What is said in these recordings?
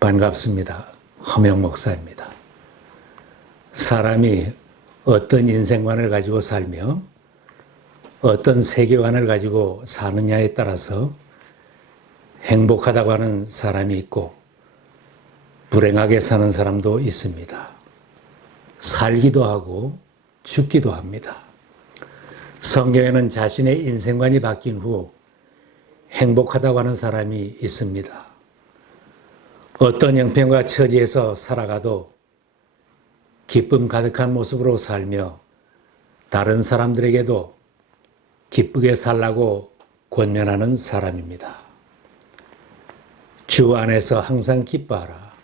반갑습니다. 허명 목사입니다. 사람이 어떤 인생관을 가지고 살며 어떤 세계관을 가지고 사느냐에 따라서 행복하다고 하는 사람이 있고 불행하게 사는 사람도 있습니다. 살기도 하고 죽기도 합니다. 성경에는 자신의 인생관이 바뀐 후 행복하다고 하는 사람이 있습니다. 어떤 형편과 처지에서 살아가도 기쁨 가득한 모습으로 살며 다른 사람들에게도 기쁘게 살라고 권면하는 사람입니다. 주 안에서 항상 기뻐하라.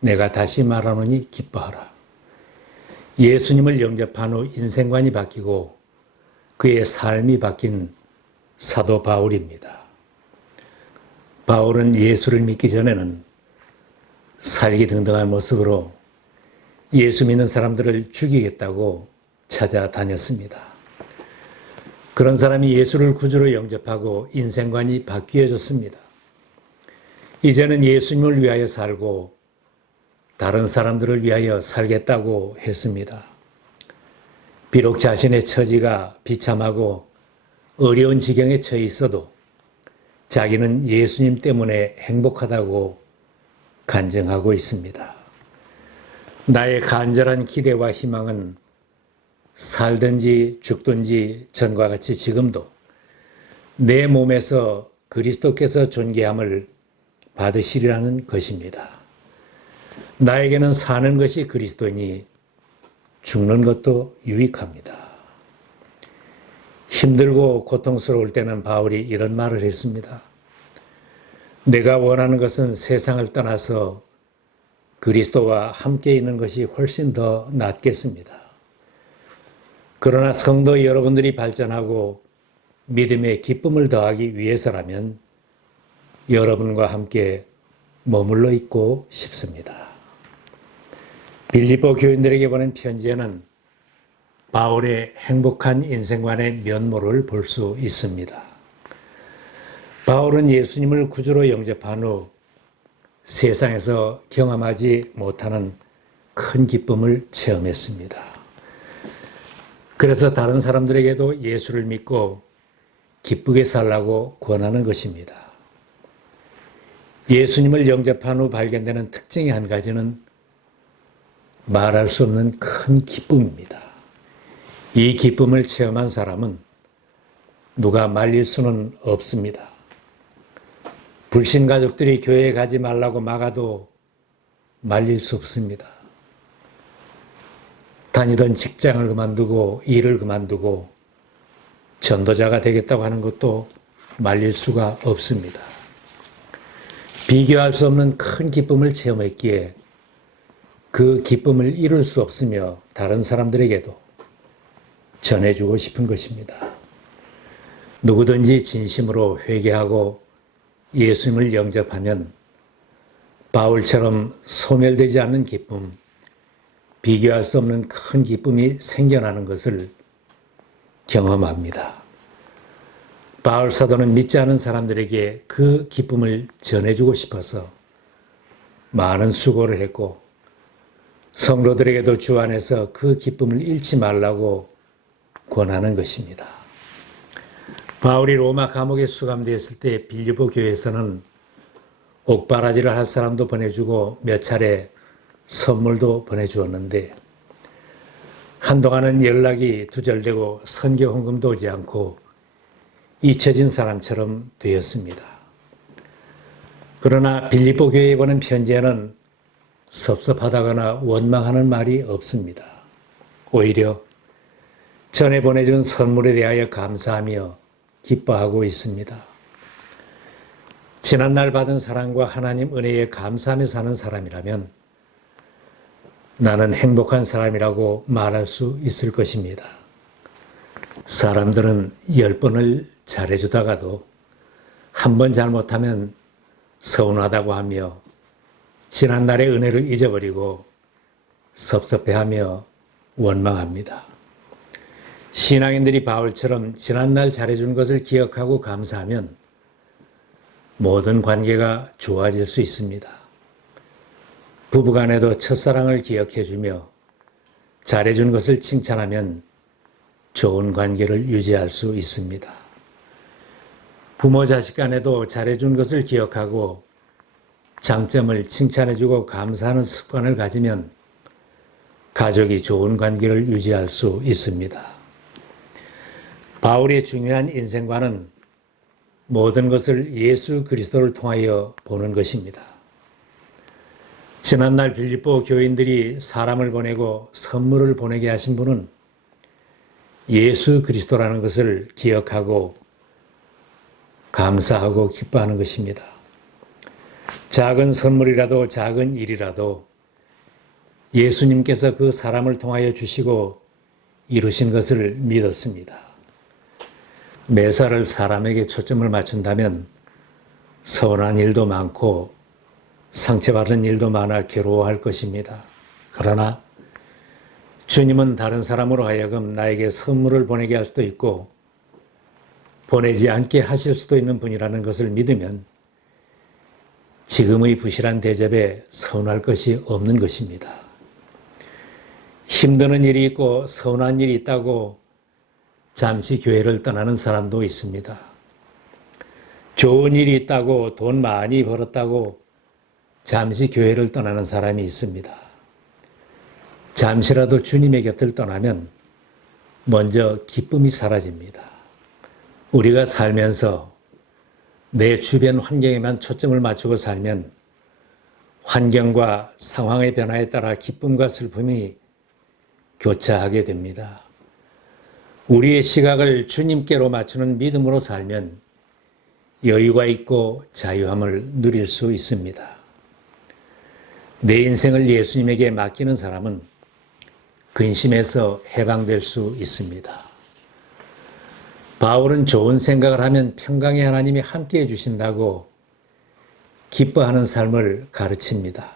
내가 다시 말하노니 기뻐하라. 예수님을 영접한 후 인생관이 바뀌고 그의 삶이 바뀐 사도 바울입니다. 바울은 예수를 믿기 전에는 살기등등한 모습으로 예수 믿는 사람들을 죽이겠다고 찾아다녔습니다. 그런 사람이 예수를 구주로 영접하고 인생관이 바뀌어졌습니다. 이제는 예수님을 위하여 살고 다른 사람들을 위하여 살겠다고 했습니다. 비록 자신의 처지가 비참하고 어려운 지경에 처해 있어도 자기는 예수님 때문에 행복하다고 간증하고 있습니다. 나의 간절한 기대와 희망은 살든지 죽든지 전과 같이 지금도 내 몸에서 그리스도께서 존귀함을 받으시리라는 것입니다. 나에게는 사는 것이 그리스도이니 죽는 것도 유익합니다. 힘들고 고통스러울 때는 바울이 이런 말을 했습니다. 내가 원하는 것은 세상을 떠나서 그리스도와 함께 있는 것이 훨씬 더 낫겠습니다. 그러나 성도 여러분들이 발전하고 믿음의 기쁨을 더하기 위해서라면 여러분과 함께 머물러 있고 싶습니다. 빌립보 교인들에게 보낸 편지에는 바울의 행복한 인생관의 면모를 볼 수 있습니다. 바울은 예수님을 구주로 영접한 후 세상에서 경험하지 못하는 큰 기쁨을 체험했습니다. 그래서 다른 사람들에게도 예수를 믿고 기쁘게 살라고 권하는 것입니다. 예수님을 영접한 후 발견되는 특징의 한 가지는 말할 수 없는 큰 기쁨입니다. 이 기쁨을 체험한 사람은 누가 말릴 수는 없습니다. 불신 가족들이 교회에 가지 말라고 막아도 말릴 수 없습니다. 다니던 직장을 그만두고 일을 그만두고 전도자가 되겠다고 하는 것도 말릴 수가 없습니다. 비교할 수 없는 큰 기쁨을 체험했기에 그 기쁨을 이룰 수 없으며 다른 사람들에게도 전해주고 싶은 것입니다. 누구든지 진심으로 회개하고 예수님을 영접하면 바울처럼 소멸되지 않는 기쁨, 비교할 수 없는 큰 기쁨이 생겨나는 것을 경험합니다. 바울 사도는 믿지 않은 사람들에게 그 기쁨을 전해주고 싶어서 많은 수고를 했고 성도들에게도 주 안에서 그 기쁨을 잃지 말라고 권하는 것입니다. 바울이 로마 감옥에 수감되었을 때 빌립보 교회에서는 옥바라지를 할 사람도 보내주고 몇 차례 선물도 보내주었는데 한동안은 연락이 두절되고 선교 헌금도 오지 않고 잊혀진 사람처럼 되었습니다. 그러나 빌립보 교회에 보낸 편지에는 섭섭하다거나 원망하는 말이 없습니다. 오히려 전에 보내준 선물에 대하여 감사하며 기뻐하고 있습니다. 지난날 받은 사랑과 하나님 은혜에 감사하며 사는 사람이라면 나는 행복한 사람이라고 말할 수 있을 것입니다. 사람들은 10번을 잘해주다가도 한 번 잘못하면 서운하다고 하며 지난날의 은혜를 잊어버리고 섭섭해하며 원망합니다. 신앙인들이 바울처럼 지난날 잘해준 것을 기억하고 감사하면 모든 관계가 좋아질 수 있습니다. 부부간에도 첫사랑을 기억해주며 잘해준 것을 칭찬하면 좋은 관계를 유지할 수 있습니다. 부모 자식 간에도 잘해준 것을 기억하고 장점을 칭찬해주고 감사하는 습관을 가지면 가족이 좋은 관계를 유지할 수 있습니다. 바울의 중요한 인생관은 모든 것을 예수 그리스도를 통하여 보는 것입니다. 지난날 빌립보 교인들이 사람을 보내고 선물을 보내게 하신 분은 예수 그리스도라는 것을 기억하고 감사하고 기뻐하는 것입니다. 작은 선물이라도 작은 일이라도 예수님께서 그 사람을 통하여 주시고 이루신 것을 믿었습니다. 매사를 사람에게 초점을 맞춘다면 서운한 일도 많고 상처받은 일도 많아 괴로워할 것입니다. 그러나 주님은 다른 사람으로 하여금 나에게 선물을 보내게 할 수도 있고 보내지 않게 하실 수도 있는 분이라는 것을 믿으면 지금의 부실한 대접에 서운할 것이 없는 것입니다. 힘드는 일이 있고 서운한 일이 있다고 잠시 교회를 떠나는 사람도 있습니다. 좋은 일이 있다고 돈 많이 벌었다고 잠시 교회를 떠나는 사람이 있습니다. 잠시라도 주님의 곁을 떠나면 먼저 기쁨이 사라집니다. 우리가 살면서 내 주변 환경에만 초점을 맞추고 살면 환경과 상황의 변화에 따라 기쁨과 슬픔이 교차하게 됩니다. 우리의 시각을 주님께로 맞추는 믿음으로 살면 여유가 있고 자유함을 누릴 수 있습니다. 내 인생을 예수님에게 맡기는 사람은 근심에서 해방될 수 있습니다. 바울은 좋은 생각을 하면 평강의 하나님이 함께해 주신다고 기뻐하는 삶을 가르칩니다.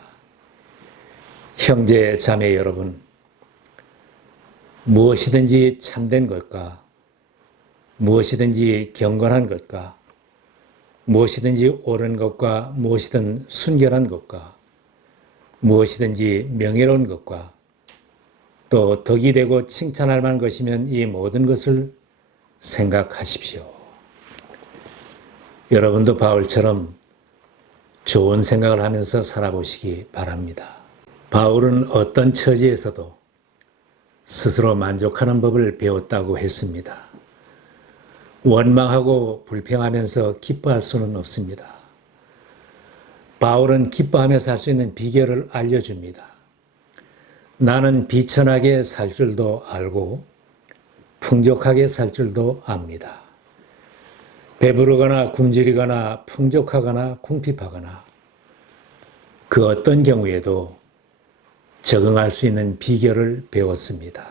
형제, 자매 여러분, 무엇이든지 참된 것과 무엇이든지 경건한 것과 무엇이든지 옳은 것과 무엇이든 순결한 것과 무엇이든지 명예로운 것과 또 덕이 되고 칭찬할 만한 것이면 이 모든 것을 생각하십시오. 여러분도 바울처럼 좋은 생각을 하면서 살아보시기 바랍니다. 바울은 어떤 처지에서도 스스로 만족하는 법을 배웠다고 했습니다. 원망하고 불평하면서 기뻐할 수는 없습니다. 바울은 기뻐하며 살 수 있는 비결을 알려줍니다. 나는 비천하게 살 줄도 알고 풍족하게 살 줄도 압니다. 배부르거나 굶주리거나 풍족하거나 궁핍하거나 그 어떤 경우에도 적응할 수 있는 비결을 배웠습니다.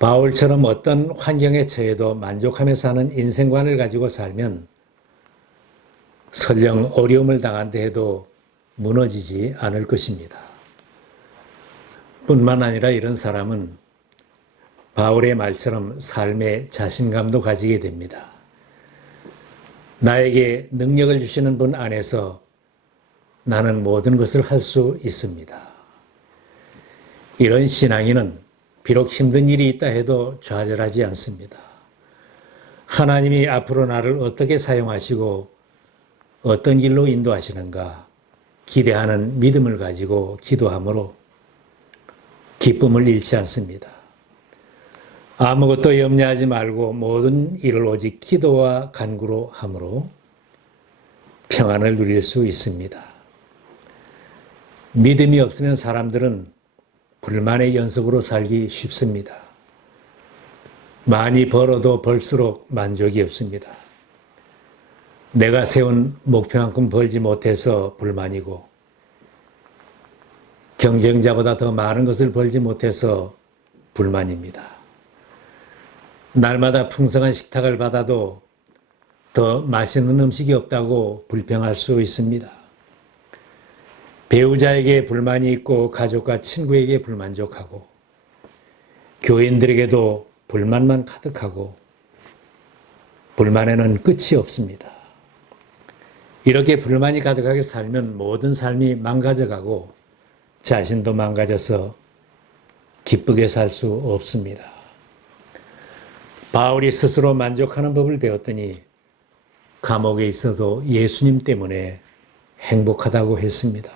바울처럼 어떤 환경에 처해도 만족하며 사는 인생관을 가지고 살면 설령 어려움을 당한다 해도 무너지지 않을 것입니다. 뿐만 아니라 이런 사람은 바울의 말처럼 삶에 자신감도 가지게 됩니다. 나에게 능력을 주시는 분 안에서 나는 모든 것을 할 수 있습니다. 이런 신앙인은 비록 힘든 일이 있다 해도 좌절하지 않습니다. 하나님이 앞으로 나를 어떻게 사용하시고 어떤 길로 인도하시는가 기대하는 믿음을 가지고 기도함으로 기쁨을 잃지 않습니다. 아무것도 염려하지 말고 모든 일을 오직 기도와 간구로 함으로 평안을 누릴 수 있습니다. 믿음이 없으면 사람들은 불만의 연속으로 살기 쉽습니다. 많이 벌어도 벌수록 만족이 없습니다. 내가 세운 목표만큼 벌지 못해서 불만이고 경쟁자보다 더 많은 것을 벌지 못해서 불만입니다. 날마다 풍성한 식탁을 받아도 더 맛있는 음식이 없다고 불평할 수 있습니다. 배우자에게 불만이 있고 가족과 친구에게 불만족하고 교인들에게도 불만만 가득하고 불만에는 끝이 없습니다. 이렇게 불만이 가득하게 살면 모든 삶이 망가져가고 자신도 망가져서 기쁘게 살 수 없습니다. 바울이 스스로 만족하는 법을 배웠더니 감옥에 있어도 예수님 때문에 행복하다고 했습니다.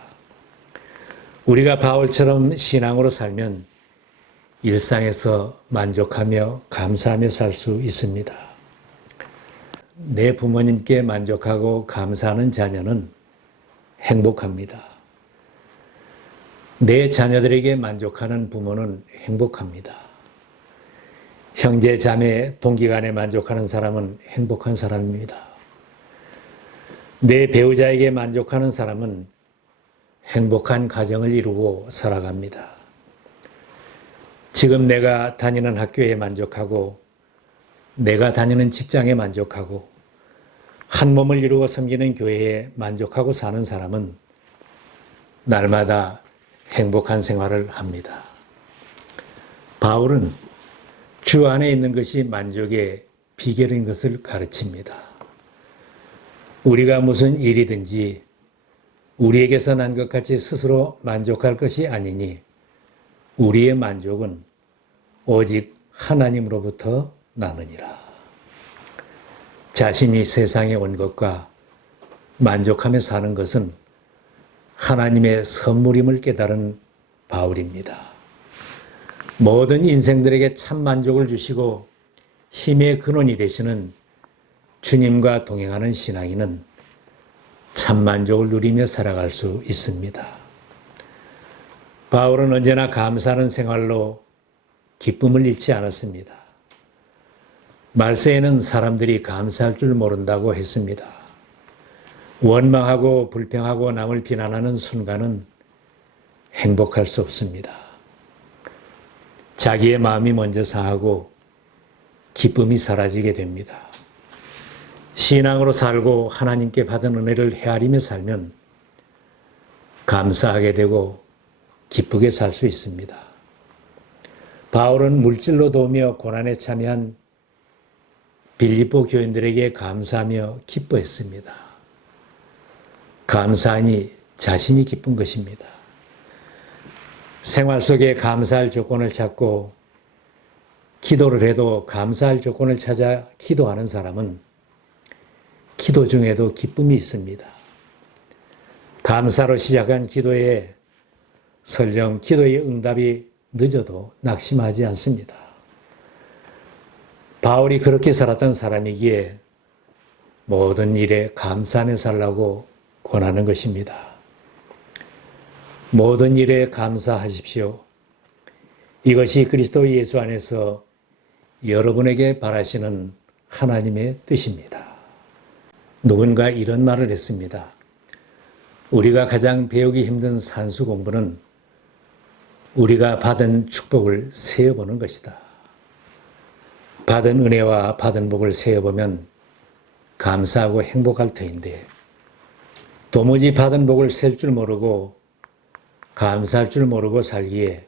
우리가 바울처럼 신앙으로 살면 일상에서 만족하며 감사하며 살 수 있습니다. 내 부모님께 만족하고 감사하는 자녀는 행복합니다. 내 자녀들에게 만족하는 부모는 행복합니다. 형제, 자매, 동기간에 만족하는 사람은 행복한 사람입니다. 내 배우자에게 만족하는 사람은 행복한 가정을 이루고 살아갑니다. 지금 내가 다니는 학교에 만족하고 내가 다니는 직장에 만족하고 한 몸을 이루고 섬기는 교회에 만족하고 사는 사람은 날마다 행복한 생활을 합니다. 바울은 주 안에 있는 것이 만족의 비결인 것을 가르칩니다. 우리가 무슨 일이든지 우리에게서 난 것 같이 스스로 만족할 것이 아니니 우리의 만족은 오직 하나님으로부터 나느니라. 자신이 세상에 온 것과 만족하며 사는 것은 하나님의 선물임을 깨달은 바울입니다. 모든 인생들에게 참 만족을 주시고 힘의 근원이 되시는 주님과 동행하는 신앙인은 참 만족을 누리며 살아갈 수 있습니다. 바울은 언제나 감사하는 생활로 기쁨을 잃지 않았습니다. 말세에는 사람들이 감사할 줄 모른다고 했습니다. 원망하고 불평하고 남을 비난하는 순간은 행복할 수 없습니다. 자기의 마음이 먼저 상하고 기쁨이 사라지게 됩니다. 신앙으로 살고 하나님께 받은 은혜를 헤아리며 살면 감사하게 되고 기쁘게 살 수 있습니다. 바울은 물질로 도우며 고난에 참여한 빌립보 교인들에게 감사하며 기뻐했습니다. 감사하니 자신이 기쁜 것입니다. 생활 속에 감사할 조건을 찾고 기도를 해도 감사할 조건을 찾아 기도하는 사람은 기도 중에도 기쁨이 있습니다. 감사로 시작한 기도에 설령 기도의 응답이 늦어도 낙심하지 않습니다. 바울이 그렇게 살았던 사람이기에 모든 일에 감사하며 살라고 권하는 것입니다. 모든 일에 감사하십시오. 이것이 그리스도 예수 안에서 여러분에게 바라시는 하나님의 뜻입니다. 누군가 이런 말을 했습니다. 우리가 가장 배우기 힘든 산수 공부는 우리가 받은 축복을 세어보는 것이다. 받은 은혜와 받은 복을 세어보면 감사하고 행복할 터인데 도무지 받은 복을 셀 줄 모르고 감사할 줄 모르고 살기에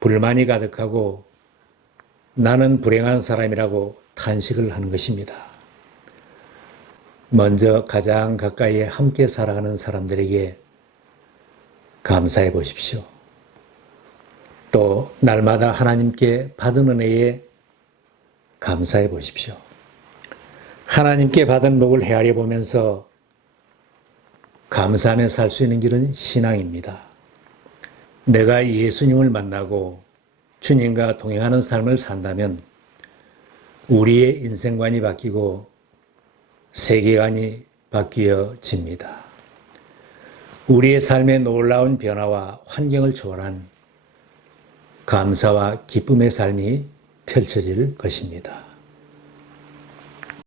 불만이 가득하고 나는 불행한 사람이라고 탄식을 하는 것입니다. 먼저 가장 가까이에 함께 살아가는 사람들에게 감사해 보십시오. 또 날마다 하나님께 받은 은혜에 감사해 보십시오. 하나님께 받은 복을 헤아려 보면서 감사하며 살 수 있는 길은 신앙입니다. 내가 예수님을 만나고 주님과 동행하는 삶을 산다면 우리의 인생관이 바뀌고 세계관이 바뀌어집니다. 우리의 삶의 놀라운 변화와 환경을 초월한 감사와 기쁨의 삶이 펼쳐질 것입니다.